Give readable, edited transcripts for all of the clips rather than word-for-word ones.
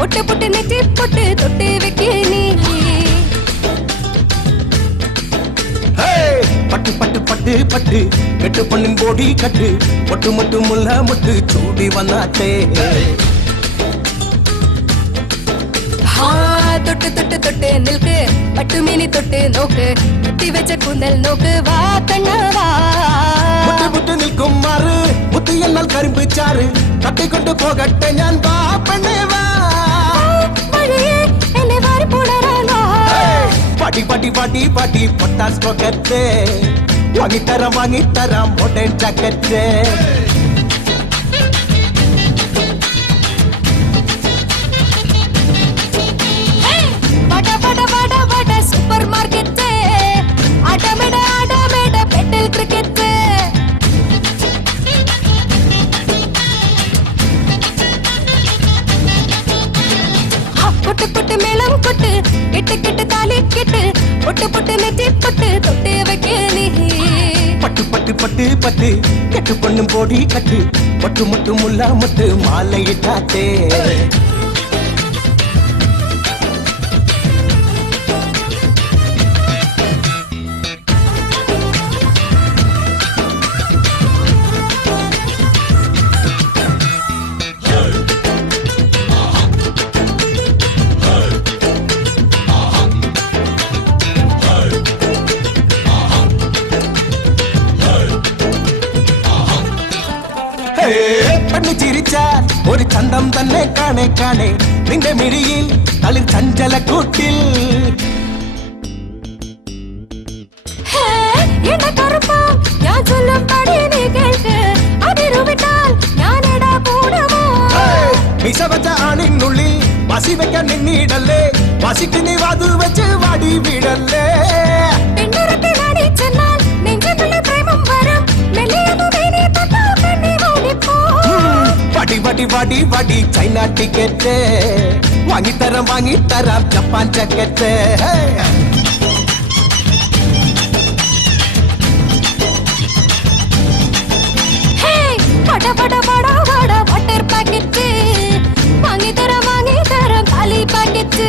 பொட்டு பொட்டு நெத்தி பொட்டு தொட்டு வைக்க நீ பட்டு பட்டு பட்டு பட்டு கெட்டு பொண்ணின் போடி கட்டு மொட்டு மொட்டு முல்ல மொட்டு சூடி வந்தாட்டே தொட்டு தொட்டு தொட்டு நில்கு பட்டு மீனி தொட்டு நோக்கு குத்தி வச்ச கூந்தல் நோக்கு வா கண்ணவா முட்டு முட்டு நிற்கும் மாறு முத்து என்னால் கரும்பு சாறு தட்டி கொண்டு போகட்டே ஞான் வா பெண்ணே வா வழியே என்னை வாரி போடறாங்க பாட்டி பாட்டி பாட்டி பாட்டி பொட்டாஸ் பாக்கெட்டு வாங்கி தரம் மாடர்ன் ஜாக்கெட்டு சூப்பர் மார்க்கெட் ஆட்டமேட பெட்டல் கிரிக்கெட் பொட்டு பொட்டு மேளம் கொட்டு கெட்டு கெட்டு தாலி கெட்டு பொட்டு பொட்டு நெத்தி பொட்டு தொட்டு வைக்க நீ பட்டு பட்டு பட்டு பட்டு கெட்டு பொண்ணும் போடி கட்டு மொட்டு மொட்டு முல்லா மொட்டு மாலையிட்டாட்டே കണ്ണു ചിരിച്ചാൽ ഒരു ചന്തം തന്നെ കാണേ കാണേ നിന്റെ മിഴിയിൽ തളിർ ചഞ്ചല കൂട്ടിൽ മിസവച്ച ആണിനുള്ളിൽ വസി വെക്കാൻ നിന്നിടല്ലേ വസിക്ക് നീ വാതു വെച്ച് വാടി വീടല്ലേ വടി വടി വടി വടി ചൈന ടിക്കറ്റ് വാങ്ങിത്തരാം ജപ്പാൻ ജാക്കറ്റ് വാട്ടർ പാക്കറ്റ് വാങ്ങിത്തരാം കാലി പാക്കറ്റ്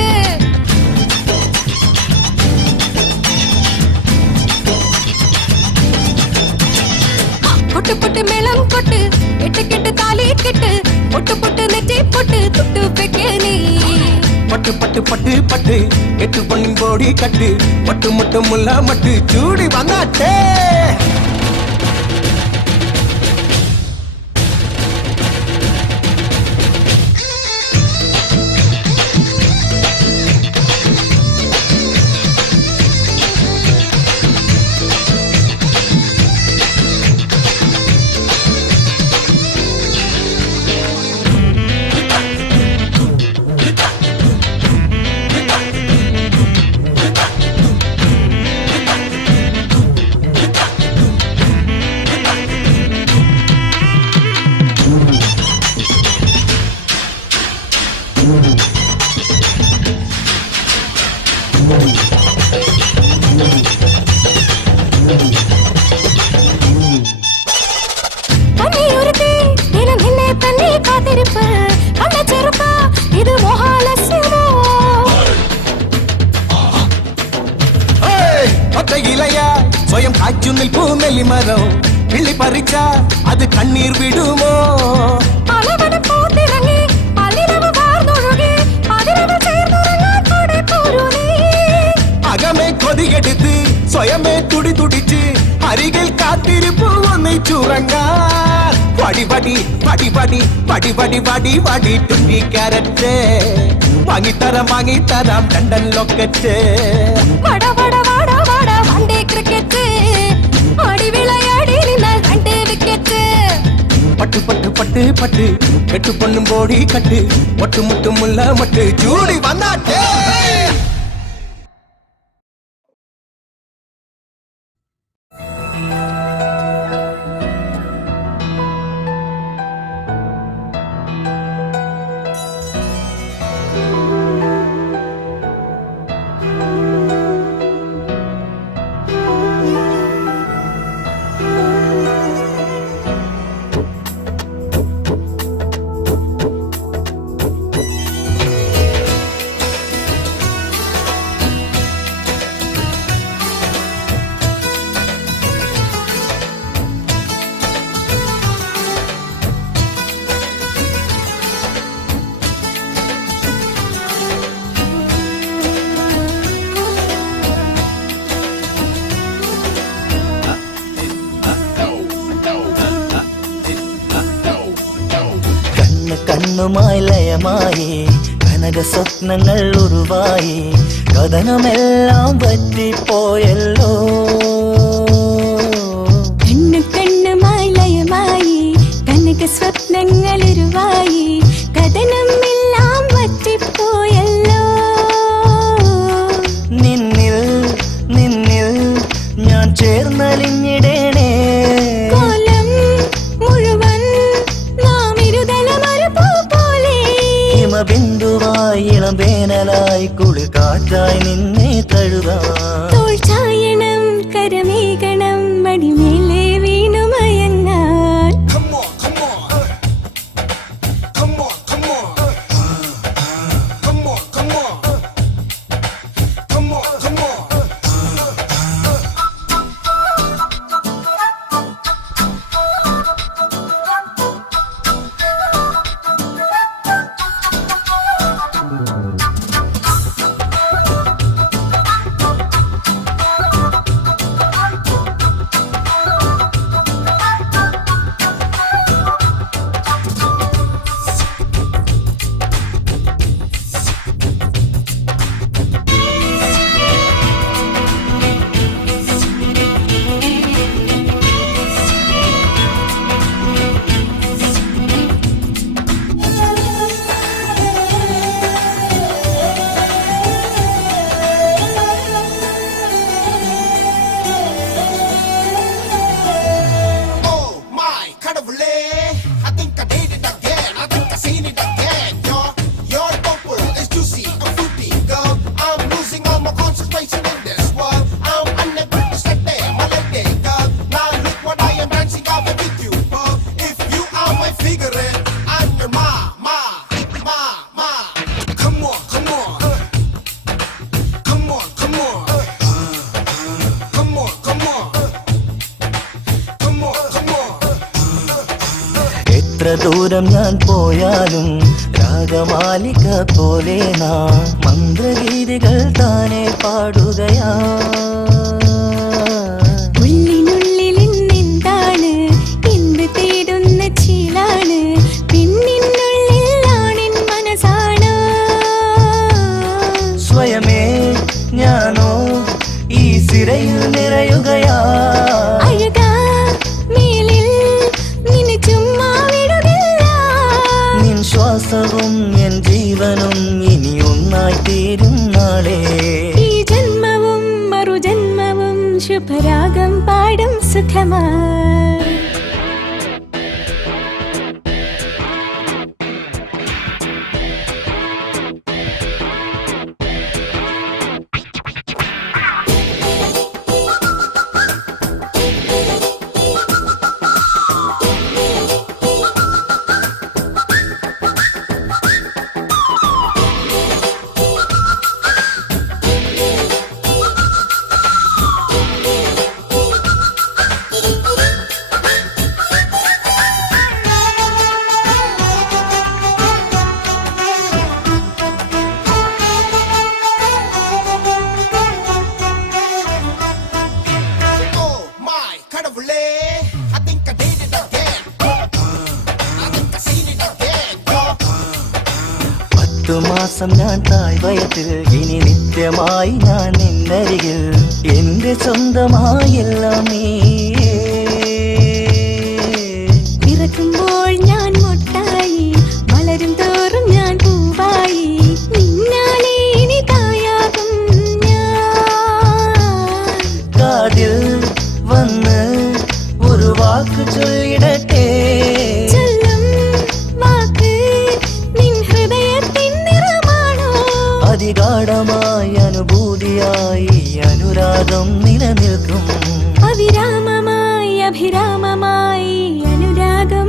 பொட்டு பொட்டு மேளம் கொட்டு கெட்டு கெட்டு தாலி கெட்டு பொட்டு பொட்டு நெத்தி பொட்டு தொட்டு வைக்க நீ பட்டு பட்டு பட்டு பட்டு கெட்டு பொண்ணின் போடி கட்டு மொட்டு மொட்டு முல்லா மட்டு சூடி வந்தாட்டே இது மோகாலசியமோ இலையா സ്വയം കാച്ചു നിൽപ്പൂ നെല്ലിമരം കിള്ളി പറിച്ച അത് കണ്ണീർ വിടുമോ അകമേ കൊതിയെടുത്ത് സ്വയമേ തുടി തുടിച്ച് അരികിൽ കാത്തിരിപ്പൂ ഒന്നിച്ചുറങ്ങാൻ വടി വടി വടി വടി വടി വടി വടി വടി 20 ക്യാരറ്റ് വാങ്ങിത്തരാം ലണ്ടൻ ലോക്കറ്റ് വട വട വട വട വണ്ടേ ക്രിക്കറ്റ് ആടി വിളയാടി നിന്നാൽ രണ്ട് വിക്കറ്റ് പട്ട് പട്ട് പട്ട് പട്ട് കെട്ടു പൊണ്ണും ബോഡി കട്ട് മൊട്ട് മുട്ട് മുല്ല മൊട്ട് ചൂടി വന്നാട്ടേ കണ്ണുമായി ലയമായി കനക സ്വപ്നങ്ങൾ ഉരുവായി കഥനമെല്ലാം പറ്റിപ്പോയല്ലോ കണ്ണുമായി ലയമായി കനക സ്വപ്നങ്ങൾ ഉരുവായി കഥനമെല്ലാം പറ്റിപ്പോയല്ലോ നിന്നിൽ നിന്നിൽ ഞാൻ ചേർന്നലിഞ്ഞിടേണേ കോലം മുഴുവൻ നാം ഇരുതലമൊരു പൂ പോലെ ഹിമബിന്ദുവായി ഇളം വേനലായി കുളിർക്കാറ്റായി നിന്നെ തഴുകാം തോൾ ചായണം കരമേകണം മടിമേലെ വീണുമയങ്ങാൻ Come on, come on. Come on, come on. Come on, come on. Come on, come on. Oh my, கடவுளே. I think I did it again. I think I seen it again. Your bumper is juicy and fruity, girl. I'm losing all my concentration in this world. I'm unable to stay there, my lady, girl. Now look what I am dancing over with you, girl. If you are my figure, I'm your ma. Come on, come on. Come on, come on. Come on, come on. Come on, come on. എത്ര ദൂരം ഞാൻ പോയാലും രാഗമാലിക പോലെ നാം മന്ത്രഗീതികൾ താനെ പാടുകയാ ഉള്ളിനുള്ളിൽ ഇന്നെന്താണ് എന്ത് തേടുന്ന ചീലാണ് പിന്നിനുള്ളിൽ ആണിൻ മനസ്സാണ് സ്വയമേ ഞാനോ ഈ സിരയിൽ നിറയുകയാ അഴകാ മേലിൽ നിന്നെ ചുമ്മാ വിടുകില്ല നിൻ ശ്വാസവും എൻ ജീവനും ഇനി ഒന്നായി തീരും നാളെ ഈ ജന്മവും മറുജന്മവും ശുഭരാഗം പാടും സുഖമായി Oh my, கடவுளே. I think I did it again. I think I seen it again, girl. 10 മാസം ഞാൻ തായ് വയറ്റിൽ ഇനി നിത്യമായി ഞാൻ നിന്നരികിൽ എന്റെ സ്വന്തമായെല്ലാം നീയേ പിറക്കുമ്പോൾ ഞാൻ മൊട്ടായി വളരും തോറും ഞാൻ പൂവായി നിന്നാലേ ഇനി തായാകും ഞാൻ കാതിൽ വന്ന് ഒരു വാക്ക് ചൊല്ലിടട്ടെ ചൊല്ലും വാക്ക് നിൻ ഹൃദയത്തിൻ നിറമാണോ അതിഗാഢമായ അനുഭൂതിയായി അനുരാഗം നിലനിൽക്കും അവിരാമമായി അഭിരാമമായി അനുരാഗം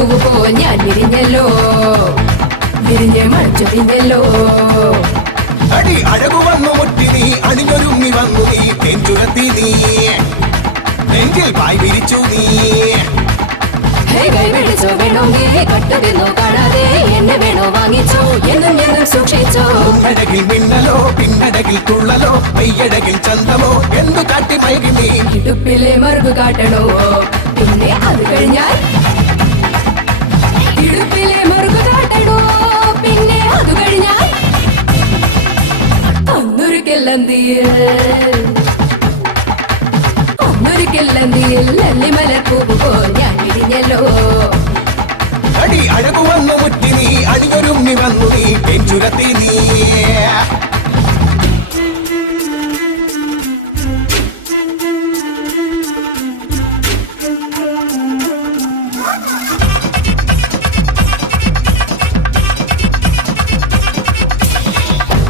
പൂവ് പോ ഞാൻ വിരിഞ്ഞല്ലോ വിരിഞ്ഞ് മണിച്ചൊരിഞ്ഞല്ലോ അടി അഴകു വന്നു മുറ്റി നീ അണിഞ്ഞൊരുങ്ങി വന്നു നീ തെഞ്ചുരത്തി നീ നെഞ്ചിൽ പായ് വിരിച്ചു നീ ഹേ കൈ പിടിച്ചോ വേണമെങ്കിൽ കട്ടതിന്നോ കാണാതെ എന്നെ വേണോ വാങ്ങിച്ചോ എന്നും എന്നും സൂക്ഷിച്ചോ മുന്നഴകിൽ മിന്നലോ പിന്നഴകിൽ തുള്ളലോ മെയ്യഴകിൽ ചന്തമോ എന്തു കാട്ടി മയകി നീ ഇടുപ്പിലെ മറുകു കാട്ടണോ പിന്നെ അത് കഴിഞ്ഞാൽ ഇടുപ്പിലെ മറുകു കാട്ടണോ പിന്നെ അത് കഴിഞ്ഞാൽ ഒന്നൊരിക്കല്ലന്തിയിൽ ലല്ലിമലർപ്പൂവ് പോ ഞാൻ വിരിഞ്ഞല്ലോ അടി അഴകു വന്നു മുറ്റി നീ അണിഞ്ഞൊരുങ്ങി വന്നു നീ തെഞ്ചുരത്തി നീ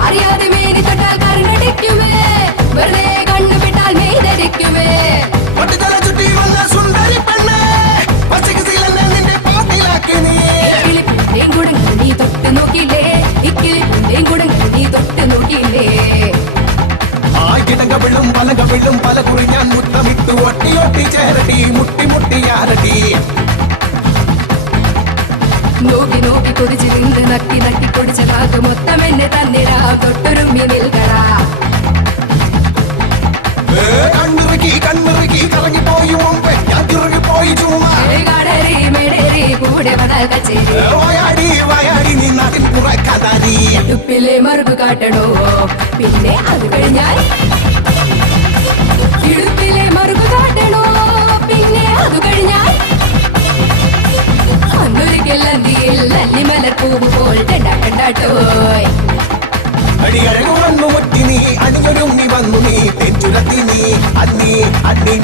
അറിയാതെ മേനി തൊട്ടാൽ കരണ്ടടിക്കുമേ വെറുതെ കണ്ണുപിട്ടാൽ മെയ്തരിക്കുമേ പട്ടുതല ചുറ്റി വന്ന സുന്ദരി പെണ്ണ് പച്ചക്ക് സീലന്നെ നിന്റെ പാട്ടിലാക്കി നീ കിളിപ്പിന്റെയും കുടങ്ങൾ നീ തൊട്ട് നോക്കിയില്ലേ ഇക്കിളിപ്പിന്റെയും കുടങ്ങൾ നീ തൊട്ട് നോക്കിയില്ലേ ആയിടകവിളും പലകവിളും പല കുറി ഞാൻ മുത്തമിട്ടു ഒട്ടി ഒട്ടി ചേരടി മുട്ടി മുട്ടിയാരടി നോക്കി നോക്കി കൊതിച്ച് നിന്ന് നട്ടി നട്ടി കൊടിച്ച കാക്ക് മൊത്തം എന്നെ തന്നിരാ തൊട്ടുരുമ്മി നിൽക്കടാ കണ്ണിറുക്കി കറങ്ങിപ്പോയി മുമ്പ് ഞാൻ തിറങ്ങിപ്പോയി ചുമ്മാ കടറി മെടറി കൂടെ വന്നാൽ കച്ചേരി വയാടി നീ നാട്ടിൽ പുറക്കാതാരി ഇടുപ്പിലെ മറുകു കാട്ടണോ പിന്നെ അത് കഴിഞ്ഞാൽ ഇടുപ്പിലെ മറുകു കാട്ടണോ പിന്നെ അത് കഴിഞ്ഞാൽ അന്നൊരിക്കല്ലന്തിയിൽ ലല്ലിമലർപ്പൂവ് പോൽ കണ്ടാട്ടോയ് അടി അഴകു വന്നു മുറ്റി നീ അണിഞ്ഞൊരുങ്ങി വന്നു നീ തെഞ്ചുരത്തി നീ അന്നീ അന്നീ